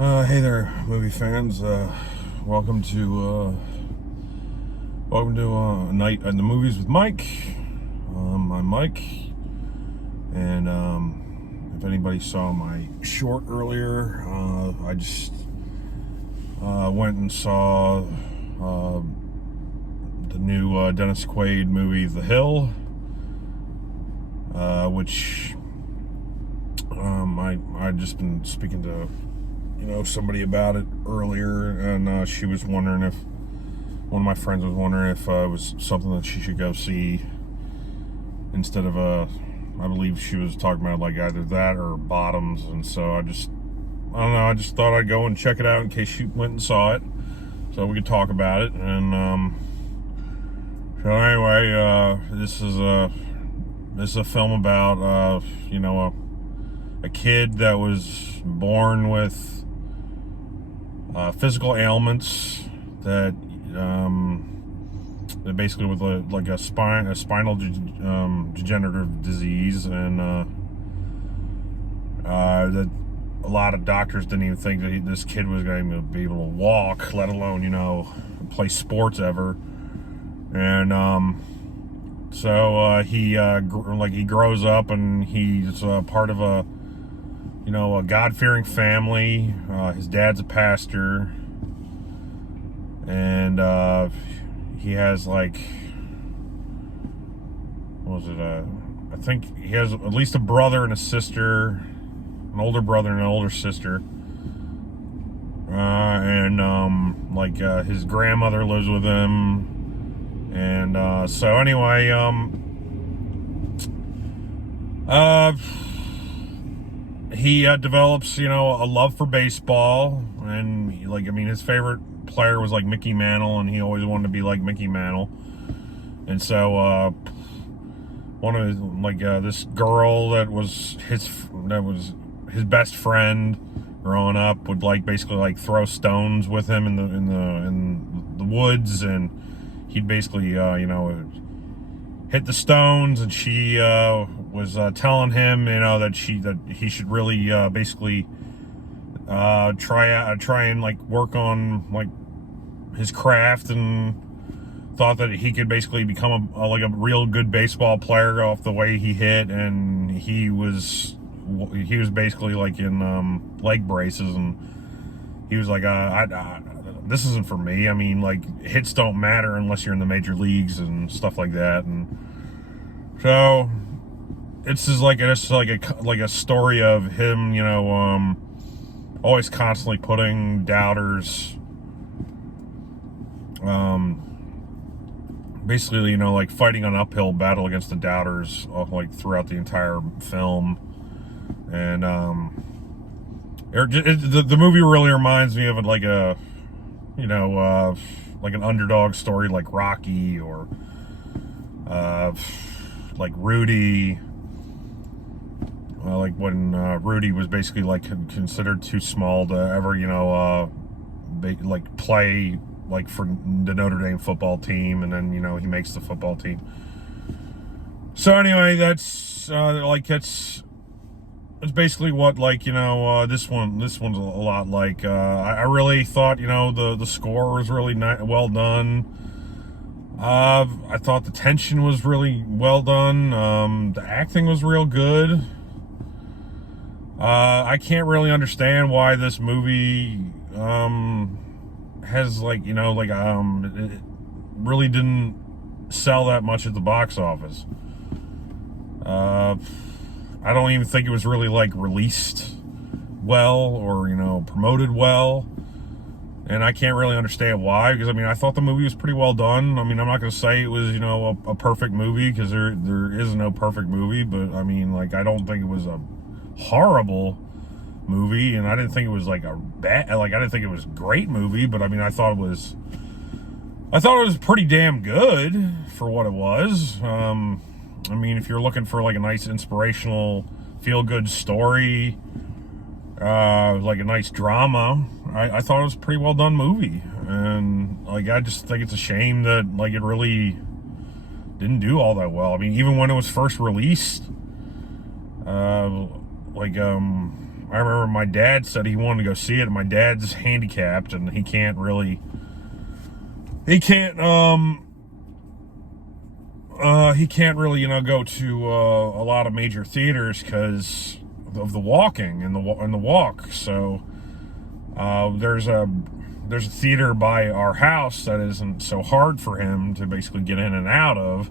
Hey there, movie fans. Welcome to a night in the movies with Mike. I'm Mike, and if anybody saw my short earlier, I just went and saw the new Dennis Quaid movie, The Hill, which I just been speaking to somebody about it earlier, and she was wondering if one of my friends was wondering if it was something that she should go see instead of I believe she was talking about like either that or Bottoms, and so I don't know, I just thought I'd go and check it out in case she went and saw it, so we could talk about it. And so anyway, this is a film about a kid that was born with physical ailments that basically with a spinal degenerative disease, and that a lot of doctors didn't even think that this kid was going to be able to walk, let alone play sports ever. And so he grows up, and he's part of a God-fearing family. His dad's a pastor, and he has I think he has at least a brother and a sister, an older brother and an older sister, and his grandmother lives with him, and so anyway, he develops, a love for baseball, and his favorite player was like Mickey Mantle, and he always wanted to be like Mickey Mantle. And so one of his, this girl that was his best friend growing up would basically throw stones with him in the woods, and he'd basically hit the stones, and she was telling him that he should really basically try and work on his craft, and thought that he could basically become a real good baseball player off the way he hit. And he was basically in leg braces, and he was like, this isn't for me. I mean, hits don't matter unless you're in the major leagues and stuff like that. And so it's just a story of him, always constantly putting doubters, basically, fighting an uphill battle against the doubters, throughout the entire film. And the movie really reminds me of an underdog story like Rocky, or Rudy, when Rudy was basically considered too small to ever play for the Notre Dame football team, and then he makes the football team. So anyway, that's it's basically what this one's a lot like. I really thought the score was really well done. I thought the tension was really well done. The acting was real good. I can't really understand why this movie has it really didn't sell that much at the box office. I don't even think it was really released well, or promoted well, and I can't really understand why, because I thought the movie was pretty well done. I'm not going to say it was a perfect movie, because there is no perfect movie, but I don't think it was a horrible movie, and I didn't think it was a bad, I didn't think it was a great movie, but I thought it was pretty damn good for what it was. If you're looking for a nice inspirational feel-good story, a nice drama, I thought it was a pretty well done movie. And I just think it's a shame that it really didn't do all that well. Even when it was first released, I remember my dad said he wanted to go see it, and my dad's handicapped, and he can't, go to a lot of major theaters because of the walking and the walk. So there's a theater by our house that isn't so hard for him to basically get in and out of,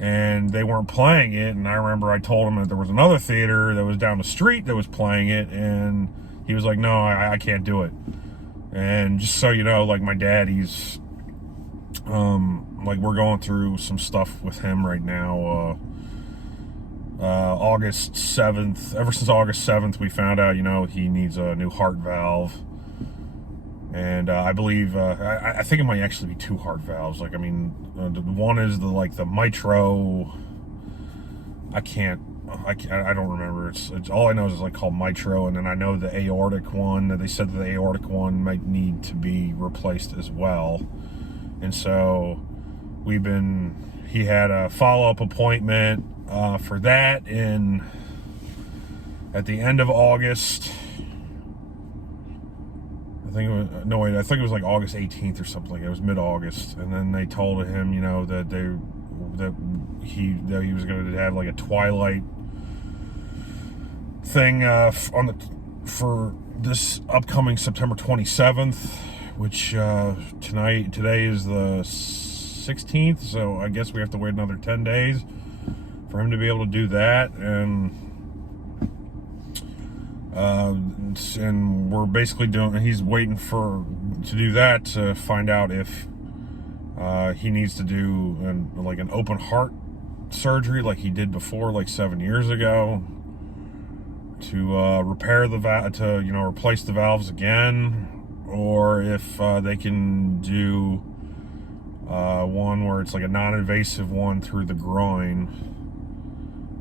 and they weren't playing it. And I remember I told him that there was another theater that was down the street that was playing it, and he was like, no, I can't do it. And just so you know, like, my dad, he's like, we're going through some stuff with him right now. August 7th, ever since August 7th, we found out, he needs a new heart valve. And I believe, I think it might actually be two heart valves. Like, I mean, the one is the mitro. I don't remember. It's all I know is it's like called mitro. And then I know the aortic one, that they said that the aortic one might need to be replaced as well. And so he had a follow-up appointment for that at the end of August. I think it was like August 18th or something. It was mid-August, and then they told him, that he was going to have like a twilight thing for this upcoming September 27th, which today is the 16th, so I guess we have to wait another 10 days for him to be able to do that. And we're basically he's waiting to do that to find out if he needs to do an open heart surgery like he did before, like 7 years ago, to repair the replace the valves again, or if they can do one where it's like a non-invasive one through the groin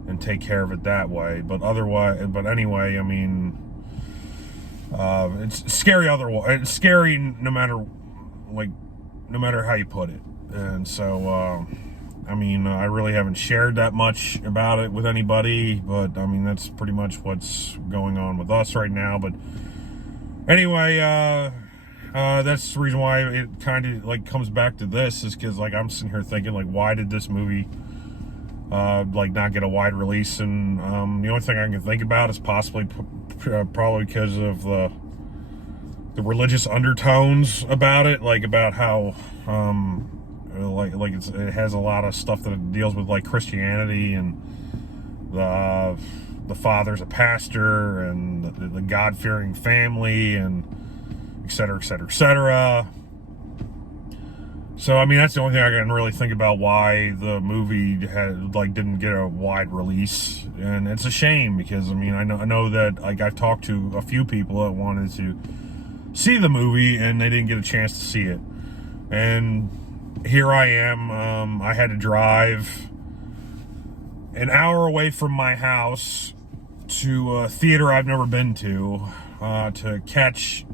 and take care of it that way. But anyway, I mean, it's scary It's scary no matter how you put it. And so, I mean, I really haven't shared that much about it with anybody, but I mean, that's pretty much what's going on with us right now. But anyway, that's the reason why it kind of comes back to this, is because I'm sitting here thinking, why did this movie not get a wide release? And the only thing I can think about is probably because of the religious undertones about it, about how it has a lot of stuff that deals with Christianity, and the father's a pastor, and the God-fearing family, and et cetera, et cetera, et cetera. So, I mean, that's the only thing I can really think about why the movie didn't get a wide release. And it's a shame, because, I mean, I know that, I've talked to a few people that wanted to see the movie, and they didn't get a chance to see it. And here I am. I had to drive an hour away from my house to a theater I've never been to catch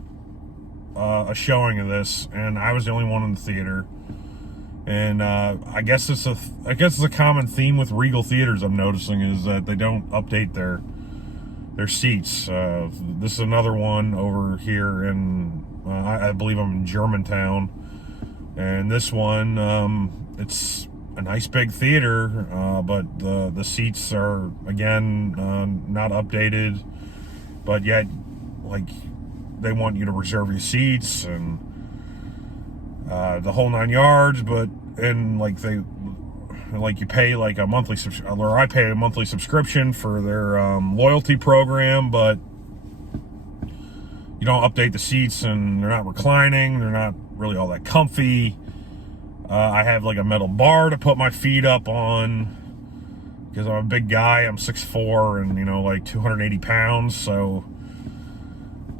a showing of this, and I was the only one in the theater. And I guess it's a common theme with Regal theaters I'm noticing, is that they don't update their seats. This is another one over here in I believe I'm in Germantown, and this one, it's a nice big theater, but the seats are again not updated, but yet they want you to reserve your seats and the whole 9 yards. But you pay a monthly or I pay a monthly subscription for their loyalty program, but you don't update the seats, and they're not reclining, they're not really all that comfy. I have a metal bar to put my feet up on, because I'm a big guy. I'm 6'4" and 280 pounds, so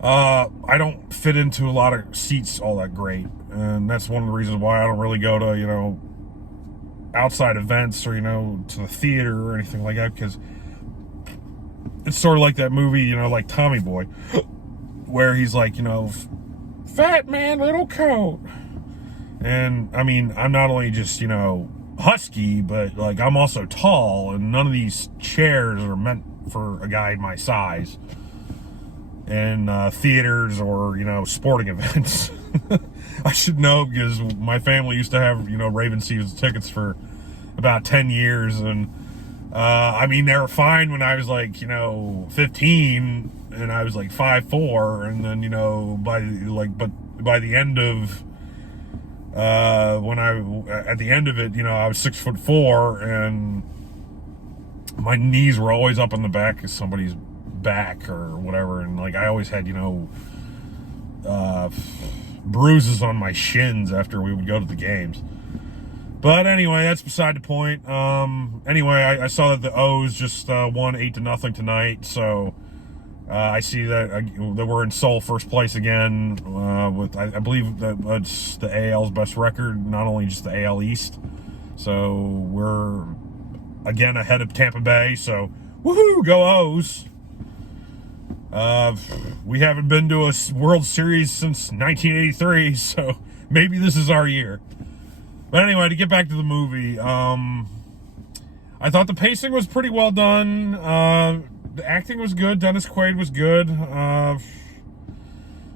I don't fit into a lot of seats all that great. And that's one of the reasons why I don't really go to outside events, or to the theater or anything like that, because it's sort of like that movie, like Tommy Boy, where he's fat man, little coat. And I mean, I'm not only just husky, but I'm also tall, and none of these chairs are meant for a guy my size. in theaters or, sporting events. I should know because my family used to have, Raven season tickets for about 10 years. And, they were fine when I was like, 15 and I was like 5'4", and then, but by the end of, at the end of it, I was 6'4", and my knees were always up in the back of somebody's back or whatever, and like I always had bruises on my shins after we would go to the games. But anyway, that's beside the point. Anyway, I saw that the O's just won 8-0 tonight, so I see that we're in sole first place again, with I believe that it's the AL's best record, not only just the AL East. So we're again ahead of Tampa Bay, so woohoo, go O's. We haven't been to a World Series since 1983, so maybe this is our year. But anyway, to get back to the movie, I thought the pacing was pretty well done. The acting was good. Dennis Quaid was good.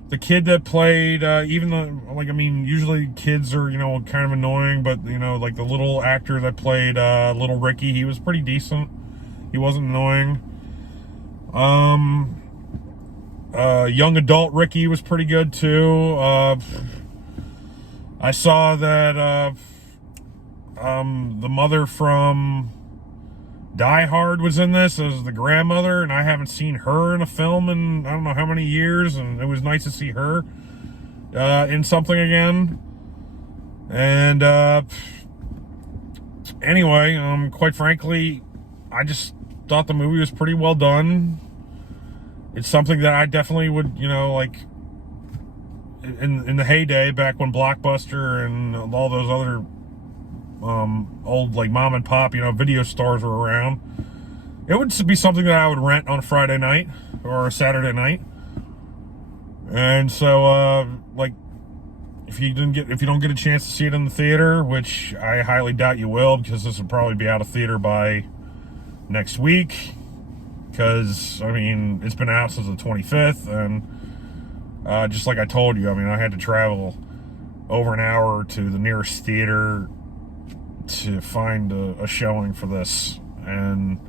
The kid that played, even though, usually kids are, kind of annoying, but, like the little actor that played Little Ricky, he was pretty decent. He wasn't annoying. Young adult Ricky was pretty good too. I saw that the mother from Die Hard was in this as the grandmother, and I haven't seen her in a film in I don't know how many years, and it was nice to see her in something again. And anyway, quite frankly, I just thought the movie was pretty well done. It's something that I definitely would, in the heyday, back when Blockbuster and all those other old, mom and pop, video stores were around, it would be something that I would rent on a Friday night or a Saturday night. And so, if you don't get a chance to see it in the theater, which I highly doubt you will, because this will probably be out of theater by next week. Because, it's been out since the 25th, and just like I told you, I had to travel over an hour to the nearest theater to find a showing for this. And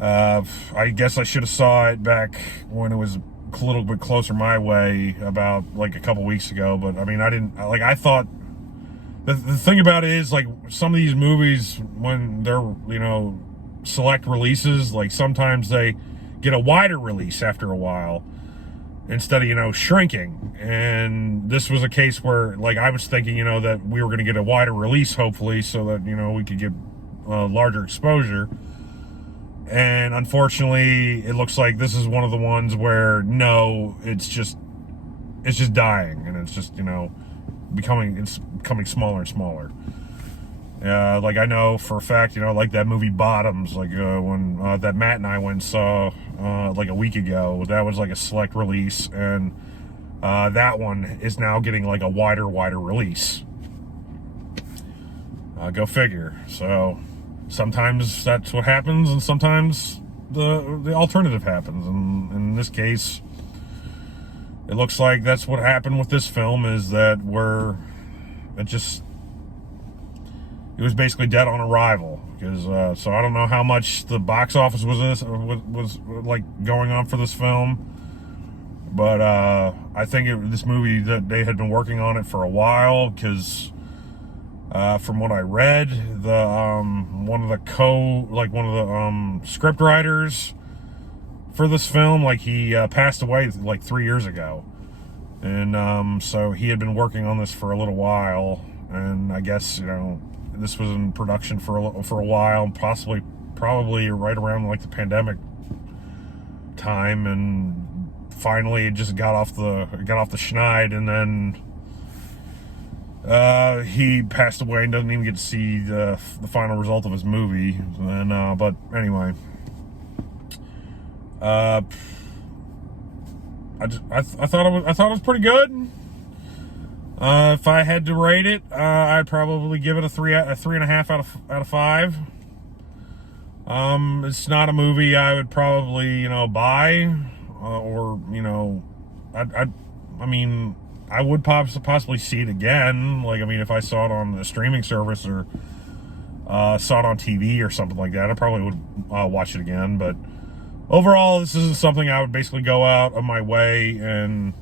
I guess I should have saw it back when it was a little bit closer my way, about a couple weeks ago. But I didn't, I thought the thing about it is, some of these movies, when they're, select releases, sometimes they get a wider release after a while instead of shrinking. And this was a case where I was thinking that we were going to get a wider release, hopefully, so that we could get larger exposure. And unfortunately, it looks like this is one of the ones where no, it's just dying, and it's just becoming smaller and smaller. I know for a fact, that movie Bottoms, when that Matt and I went and saw a week ago, that was a select release, and that one is now getting a wider release. Go figure. So sometimes that's what happens, and sometimes the alternative happens. And in this case, it looks like that's what happened with this film, is that it was basically dead on arrival, because so I don't know how much the box office was going on for this film, but I think this movie, that they had been working on it for a while, because from what I read, one of the script writers for this film, he passed away 3 years ago, and so he had been working on this for a little while, and I guess this was in production for a while, probably right around the pandemic time, and finally it just got off the schneid, and then he passed away and doesn't even get to see the final result of his movie. And but anyway, I thought it was pretty good. If I had to rate it, I'd probably give it a 3.5 out of 5. It's not a movie I would probably, buy. or I mean, I would possibly see it again. Like, I mean, if I saw it on a streaming service or saw it on TV or something like that, I probably would watch it again. But overall, this isn't something I would basically go out of my way and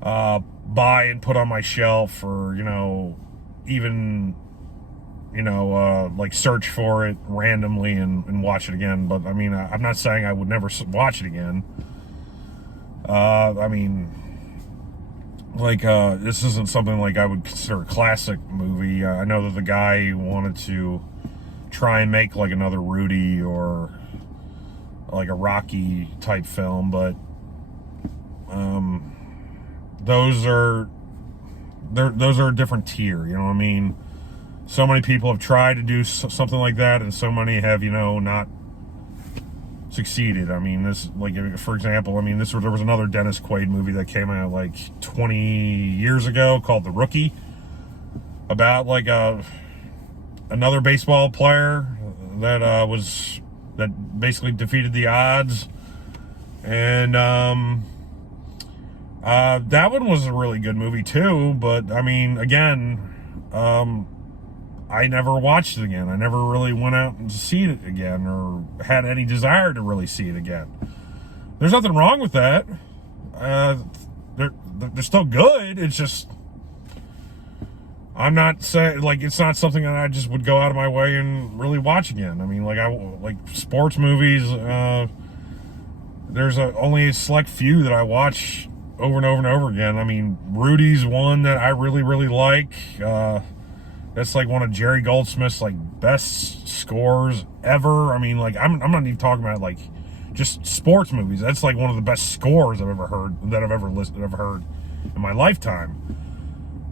buy and put on my shelf, or even like search for it randomly and watch it again. But I mean, I'm not saying I would never watch it again. I mean, like, this isn't something like I would consider a classic movie. I know that the guy wanted to try and make like another Rudy or like a Rocky type film, but those are a different tier. You know what I mean? So many people have tried to do something like that, and so many have, not succeeded. I mean, this, like, for example, I mean, there was another Dennis Quaid movie that came out like 20 years ago called The Rookie, about like another baseball player that basically defeated the odds, and that one was a really good movie too. But I mean, again, I never watched it again. I never really went out and see it again, or had any desire to really see it again. There's nothing wrong with that. They're still good. It's just, I'm not saying, like, it's not something that I just would go out of my way and really watch again. I mean, like sports movies. There's only a select few that I watch over and over and over again. I mean, Rudy's one that I really, really like. That's like one of Jerry Goldsmith's like best scores ever. I mean, like, I'm not even talking about like just sports movies. That's like one of the best scores I've ever heard, that I've ever heard in my lifetime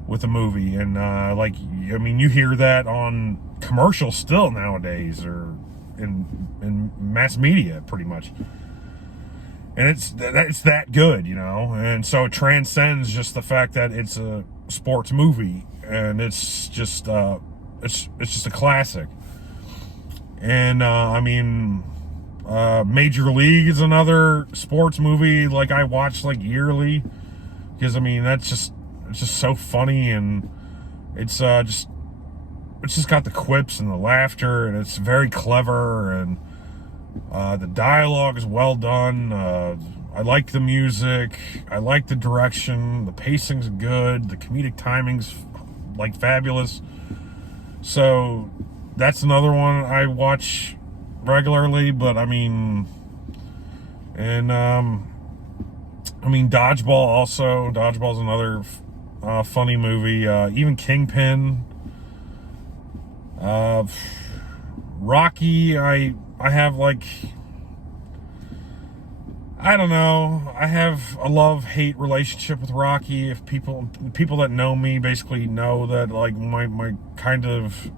with a movie. And like, I mean, you hear that on commercials still nowadays, or in mass media pretty much. And it's that good, and so it transcends just the fact that it's a sports movie, and it's just a classic. And I mean, Major League is another sports movie like I watch like yearly, because I mean, it's just so funny, and it's just got the quips and the laughter, and it's very clever, and the dialogue is well done. I like the music. I like the direction. The pacing's good. The comedic timing's like fabulous. So that's another one I watch regularly. But I mean, and I mean, Dodgeball also. Dodgeball's another funny movie. Even Kingpin. Rocky, I have like, I don't know. I have a love-hate relationship with Rocky. If people that know me basically know that, like, my kind of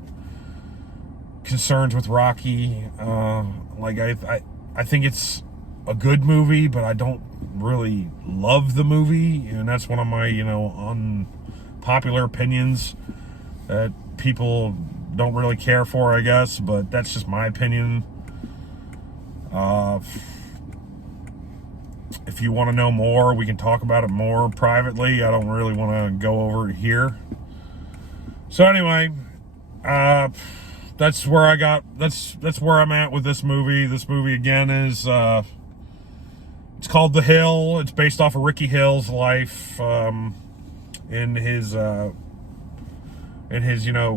concerns with Rocky. Like, I think it's a good movie, but I don't really love the movie, and that's one of my unpopular opinions that people don't really care for, I guess. But that's just my opinion. If you want to know more, we can talk about it more privately. I don't really want to go over it here. So anyway, that's where I'm at with this movie. This movie again is it's called The Hill. It's based off of Ricky Hill's life, in his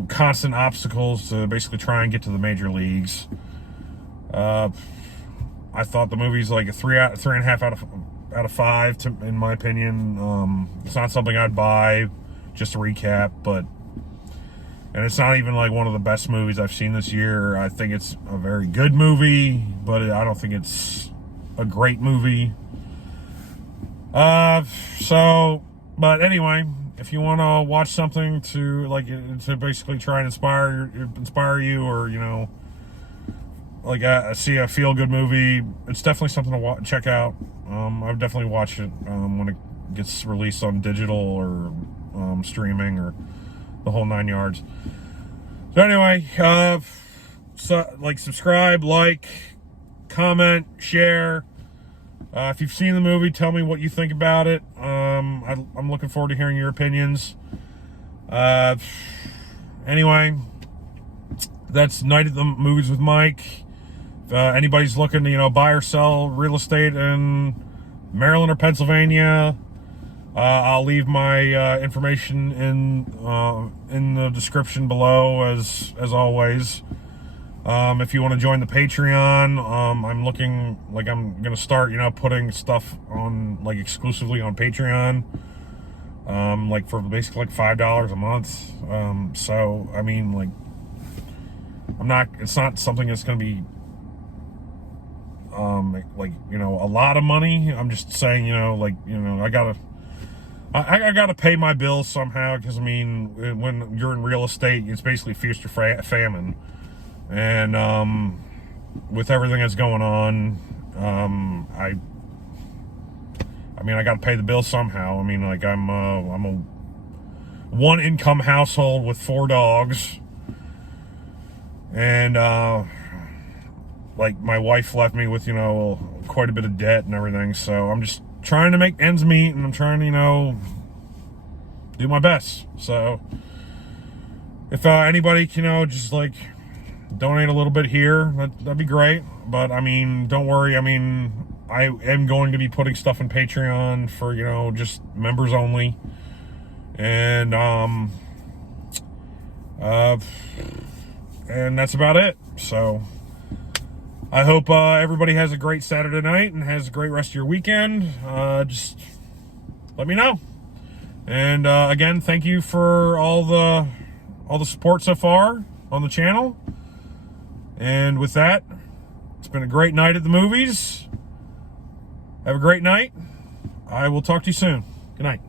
constant obstacles to basically try and get to the major leagues. I thought the movie's like a 3.5 out of 5 in my opinion. It's not something I'd buy, just to recap, and it's not even like one of the best movies I've seen this year. I think it's a very good movie, but I don't think it's a great movie. But anyway, if you want to watch something to basically try and inspire you, or like see a feel-good movie, it's definitely something to check out. I would definitely watch it when it gets released on digital or streaming, or the whole 9 yards. So anyway, subscribe, like, comment, share, If you've seen the movie, tell me what you think about it. I'm looking forward to hearing your opinions. Anyway, that's Night at the Movies with Mike. If anybody's looking to, buy or sell real estate in Maryland or Pennsylvania, I'll leave my information in the description below, as always. If you want to join the Patreon, I'm going to start, putting stuff on, exclusively on Patreon, for basically $5 a month. So, I mean, it's not something that's going to be, a lot of money. I'm just saying, I gotta pay my bills somehow, because, I mean, when you're in real estate, it's basically feast or famine. And with everything that's going on, I got to pay the bill somehow. I mean, I'm a one income household with 4 dogs, and my wife left me with quite a bit of debt and everything. So I'm just trying to make ends meet, and I'm trying to do my best. So if anybody can just donate a little bit here, that'd be great. But I mean, don't worry. I mean, I am going to be putting stuff on Patreon for just members only, and that's about it. So I hope everybody has a great Saturday night and has a great rest of your weekend. Just let me know. And again, thank you for all the support so far on the channel. And with that, it's been a great night at the movies. Have a great night. I will talk to you soon. Good night.